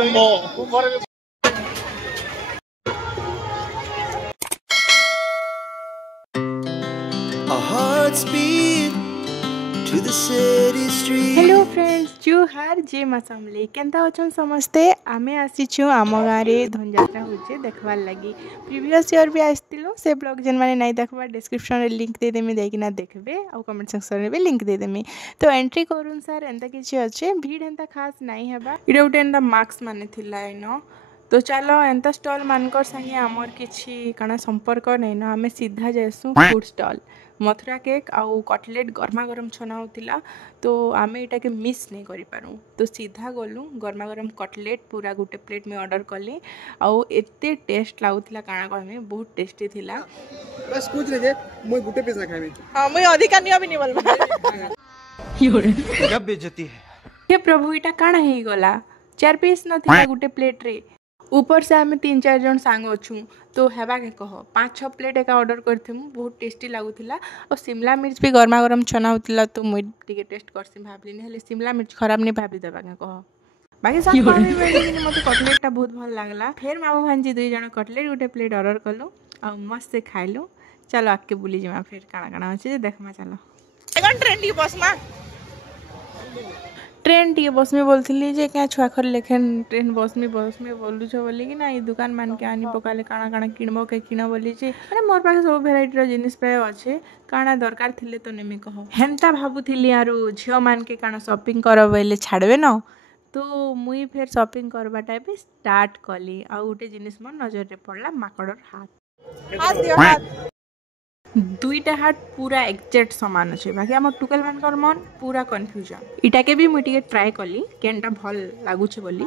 Our hearts beat to the city street. Hello friends जुहार जे मसमले केनता अछन समस्ते आमे आसीछु आम गाँव धन यात्रा होचे देखबार लगी प्रीवियस ईयर भी आसतिलु से ब्लॉग जेन माने नहीं देखबा डिस्क्रिप्शन रे लिंक दे देमी देखिना देखबे और कमेंट सेक्शन रे भी लिंक दे देमी तो एंट्री करूँ सर एंता किछि अच्छे भीड़ एंता खास नहीं हेबा इडे उटे एंता मार्क्स माने थिला इनो तो चलो एंता स्टॉल मानकर संगे आमर किछि काना संपर्क नहीं ना आमे सीधा जासु फूड स्टॉल मथुरा केक आउ कटलेट गरमा गरम छना होतिला तो आमे एटा के मिस नहीं करि पारू तो सीधा गलु गरमा गरम कटलेट पूरा गुटे प्लेट में ऑर्डर कली आउ एते टेस्ट लागुतिला काना कहमे बहुत टेस्टी थिला बस पूछ ले जे मोय गुटे पीस ना खाइबे हां मैं अधिका निया भी नहीं बोलबा क्या बेइज्जती है हे प्रभु इटा काना हेई गला 4 पीस न थिला गुटे प्लेट रे ऊपर से आम 3-4 जन सांग अच्छू तो हेबा के कह 5-6 प्लेट एका ऑर्डर करथिमु बहुत टेस्टी लागुतिला और शिमला मिर्च भी गरमा गरम छना होतिला तो मुई टिके टेस्ट करसिम भाबलिनी हेले शिमला मिर्च खराब नहीं भाबी देबा के कह बाकी सब खाबी बेली मते कटलेट टा बहुत भल लागला फिर मामू भांजी 2 जन कटलेट गुटे प्लेट ऑर्डर कलो और मस्त से खाइलो चलो आके बुली जमा फिर काना काना अछि देखमा चलो एगन ट्रेन टी बस मा ट्रेन टी बस में बोलती जे क्या छुआखर लेखन ट्रेन बस में बोलू छ बोली कि ना ये दुकान मान के आनी पकाले काना काना किणबो के किण बोली जे अरे मोर पाखे सब भेराइटी रो जिनिस प्राय अच्छे काना दरकार थिले तो नेमी कह हेंता भाबुथिली आरु झियो मान के काना शॉपिंग करो बोले छाड़बे न तो मुई फिर शॉपिंग करबाटा भी स्टार्ट कली आ उटे जिनिस मोर नजर रे पड़ला माकडर हाथ दियो हाथ दुईटा हाथ पूरा एक्जेक्ट समान अच्छे बाकी आम टुकेल मानकर मन पूरा कन्फ्यूजन इटा के भी मुई टिके ट्राई कली केनटा भल लागुछे बोली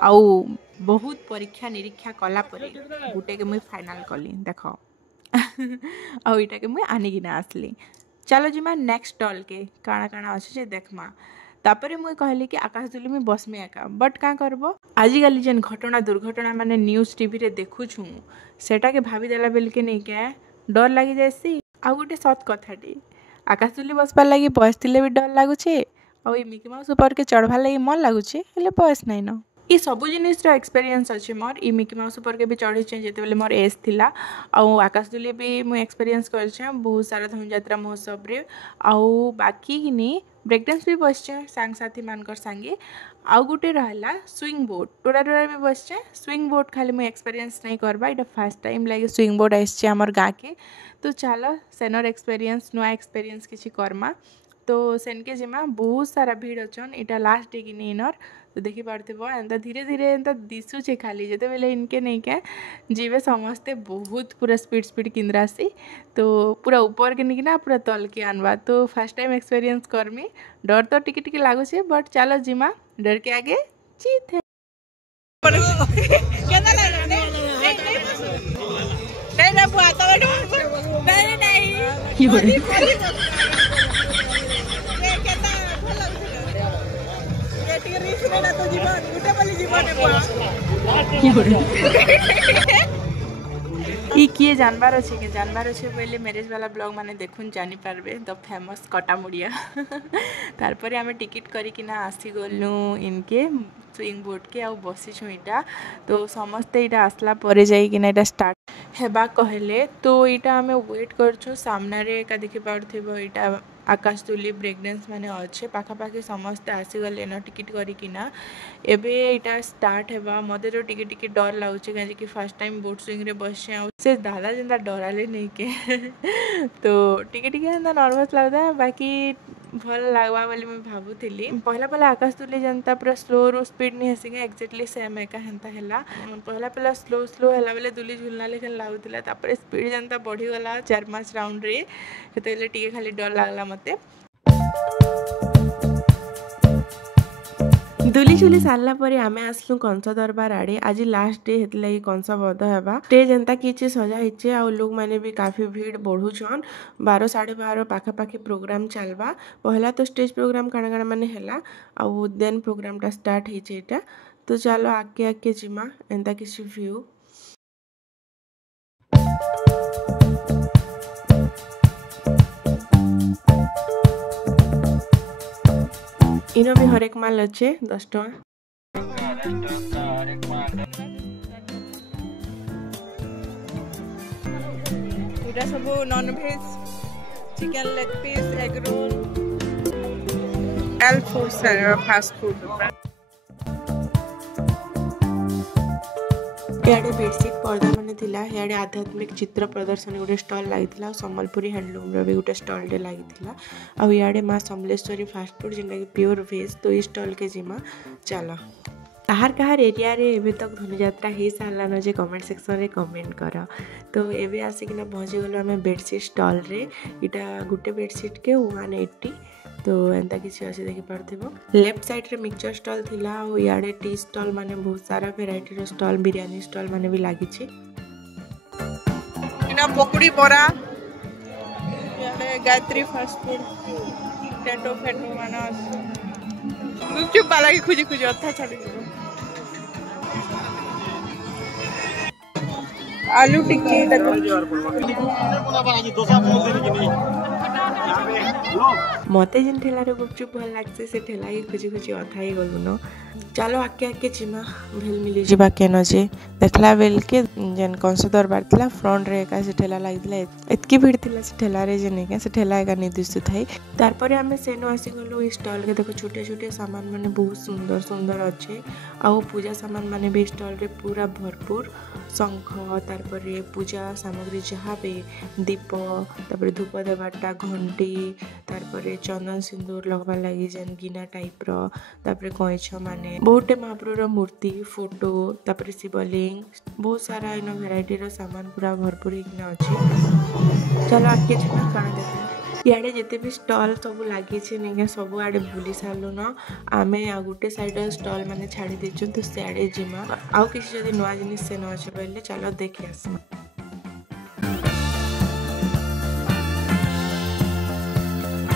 आउ बहुत परीक्षा निरीक्षा कला परे गुटे के मुई फाइनल कली देखो आउ इटा के मुई आनी गिना आसली चलो जिमा नेक्स्ट स्टॉल के काना काना अच्छे जे देखमा तापरे मुई कहली कि आकाश दुली में बस में एका बट का करबो आजिकल जेन घटना दुर्घटना माने न्यूज टीवी रे देखुछु सेटा के भाभी देला बेल के नहीं के डर लगी जासी आ गोटे सत कथाटी आकाशदुली बसबार लगी बयस थिले भी डर लगुचे आ मिकी माउस ऊपर के चढ़वार लगी मन लगुचे हेले बयस नहीं न ये सब जिनिस एक्सपीरियंस अच्छे मोर ई मिकी माउस ऊपर के भी चढ़ी जिते मोर एज थिला आउ आकाशदुली भी मुझे एक्सपीरियंस कर बहुत सारा धनुଯାत्रा महोत्सव रे आउ बाकी किनी ब्रेक डांस भी बसचे सांग साथी मानकर सांगे आउ गोटे रहला स्विंग बोर्ड टोरा टोरा भी बसचे स्विंग बोर्ड खाली मुझे एक्सपीरियंस नहीं करबा इटा फर्स्ट टाइम लगे स्विंग बोर्ड आसचे आमर गाँ के तो चलो सेनर एक्सपीरियंस नुआ एक्सपीरियंस किसी करमा तो सेनके जिमा बहुत सारा भीड़ अच्छन इटा लास्ट डे कि इनर तो देखी पार्थ्व एंता धीरे धीरे एंता दिशुचे खाली जिते बेले इनके नहीं क्या जीवे समस्ते बहुत पूरा स्पीड किंद्रासी तो पूरा ऊपर के निकना पूरा तल के आनवा तो फर्स्ट टाइम एक्सपीरियंस करमी डर तो टिके टिके लागुचे बट चलो जिमा डर के आगे जीत है ई किए जानबार अच्छे के जानबार अच्छे पहले मैरिज वाला ब्लॉग माने देखुन जानी पारबे द फेमस कटा मुड़िया तारपरे आमे टिकट करिकिना आसी गलु इनके स्विंग बोर्ड के आउ बसीछु इटा तो समस्ते इटा आसला परे जाई किना इटा स्टार्ट हेबा कहले तो इटा आमे वेट करछु सामना रे का देखि पारथिबो इटा आकाशदुली ब्रेक डांस माने अच्छे पाखापाखि समस्ते आसीगले न टिकट करिकिना एबे इटा स्टार्ट हेबा मते तो टिके टिके डर लाଗୁचे काजे कि फर्स्ट टाइम बोट स्विंग रे बसचे से दादा जेंता डराले नहीं के तो टिके टिके एंता नर्वस लगता बाकी भल लागवा बोली मैं भाबुथिली पहला पहला आकाशदुली जनता पूरा स्लो रो स्पीड नहीं हसिंगे एक्जेक्टली सेम एका हेंता हैला पहला पहला स्लो स्लो हैला बेले दुली झुलना लेखन लाଗୁଥିଲା तापर स्पीड जनता बढ़ी गला 4-5 राउंड रे हेतेले टिके खाली डर लागला मते दुली झुली सारला परे आमे आसलु कंस दरबार आड़े आज लास्ट डे हेतले कंस बध हेबा स्टेज एंता किछि सजा हिचे आ लोग माने भी काफी भीड़ बढ़ुछन 12-12:30 पाखा पाखी प्रोग्राम चलबा पहला तो स्टेज प्रोग्राम काना काना माने हेला आ देन प्रोग्राम टा स्टार्ट हिचे एटा तो चलो आके आके जिमा एंता किछि व्यू इनो भी हरेक माल अच्छे 10 टका। ଏଇଟା ସବୁ non veg chicken leg piece egg roll health food fast food इे बेडसीट पर्दा मैंने थिला इे आध्यात्मिक चित्र प्रदर्शनी गोटे स्टल लगी सम्बलपुरी हैंडलूम भी गोटे स्टल लगी आड़े माँ समलेश्वरी फास्ट फूड जिनका कि प्योर वेज तो ये स्टल के जिमा चल कहार कहार एरिया रे एबे तक धनुयात्रा हो सारान जे कमेंट सेक्शन रे कमेंट कर तो एबे आसिकिना पहुँची गलु आम बेडसीट स्टल रे इटा गोटे बेडसीट के 180 तो एंता किसी अच्छे देखिपे लेफ्ट साइड रे मिक्सचर स्टल थिला और इे टी स्टल माने बहुत सारा भेराइटी रो स्टल बिरयानी स्टल माने भी लगी पकड़ी बरा गायत्री फास्ट फूड टेटो फेटो माना गुपचुप वाला की खुजी खुजी अथा छाड़ी आलू टिक्की मते जिन ठेलारे गुपचुप भल लागसे से ठेला ही खुजी खुजी अथा ही गलु न चलो आके आके जिमा भेल मिली जिबा केन जे देखला बेल के जेन कंस दरबार थिला फ्रंट रे का से ठेला लागिला एतकी भीड़ थिला से ठेला रे जे नै के से ठेला एका नै दिसु थाई तार परे हमें सेनो आसी गलु ई स्टॉल के देखो छोटे छोटे सामान माने बहुत सुंदर सुंदर अच्छे आ पूजा सामान माने भी स्टॉल रे पूरा भरपूर शंख तार परे पूजा सामग्री जहाँ भी दीप तापर धूप देवाटा घंटी तार परे चंदन सिंदूर लगवा लगी जेन गिना टाइप रो तापर कइछ माने बहुते महाप्रभुर मूर्ति फोटो तापर शिवलिंग बहुत सारा इन वेराइटी रो सामान पूरा भरपूर होना अच्छे चलो आगे जिना काण देखा इे जिते भी स्टल सब लगी सब आड़े बुली सारू न आम आ गोटे साइड स्टल मैंने छाड़ी देचु तो सियाड़े जिमा आउ किसी जदि नुआ जिनिस से न अच्छे बोले चलो देखी आस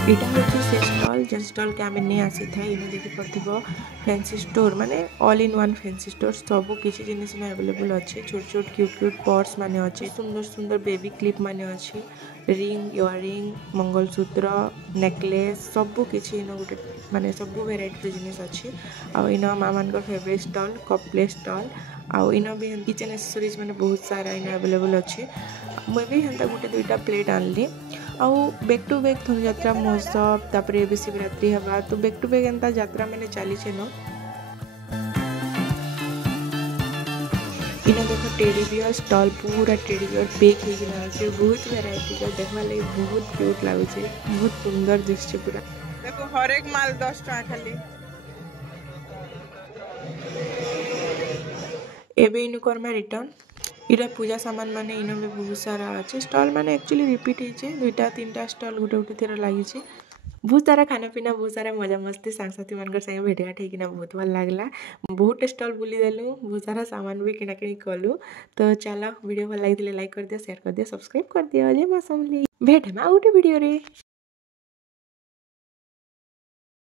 यहाँ हूँ से स्टल जो स्टल के आम नहीं आसी था इन देखी पड़ो फैंसी स्टोर माने all in one fancy store सब किसी जिनिस में अवेलेबल अच्छे छोट छोट क्यूट क्यूट पर्स माने अच्छे सुंदर सुंदर बेबी क्लिप माने अच्छे रिंग इयरिंग मंगलसूत्र नेकलेस सबू किसी इन गोटे माने सबू वेराइटी जिनिस अच्छे आउ इन माँ मान favourite stall cup plate stall आउ इन भी किचन एक्सेसरीज माने बहुत सारा इन अवेलेबल अच्छे मुझे भी हेन्ता गोटे दुईटा प्लेट आनली आउ बैक टू बैक धनुयात्रा महोत्सव तापर ए शिवरात्रि हवा तो बैक टू बैक एंता यात्रा मैंने चली न इन देखो टेडी बियर स्टॉल पूरा टेडी बियर पैक होना अच्छे बहुत वेराइटी का देखा लगे बहुत क्यूट लगुचे बहुत सुंदर दिशे पूरा देखो हर एक माल 10 टका खाली एबे इन करमा रिटर्न इरा पूजा सामान माने इन में बहुत सारा अच्छे स्टॉल माने एक्चुअली रिपीट होइछे दुईटा तीनटा स्टॉल गोटे गोटे थेर लागिछे बहुत सारा खाना पीना बहुत सारा मजा मस्ती सांगसाथी मान संगे भेटघाट होना बहुत भल लगला बहुत स्टॉल बुली देलु बहुत सारा सामान भी किणाकिणी कलु तो चलो वीडियो भल लगी लाइक कर दिया शेयर कर दिया सब्सक्राइब कर दिया जय मां समली भेट गोटे वीडियो रे।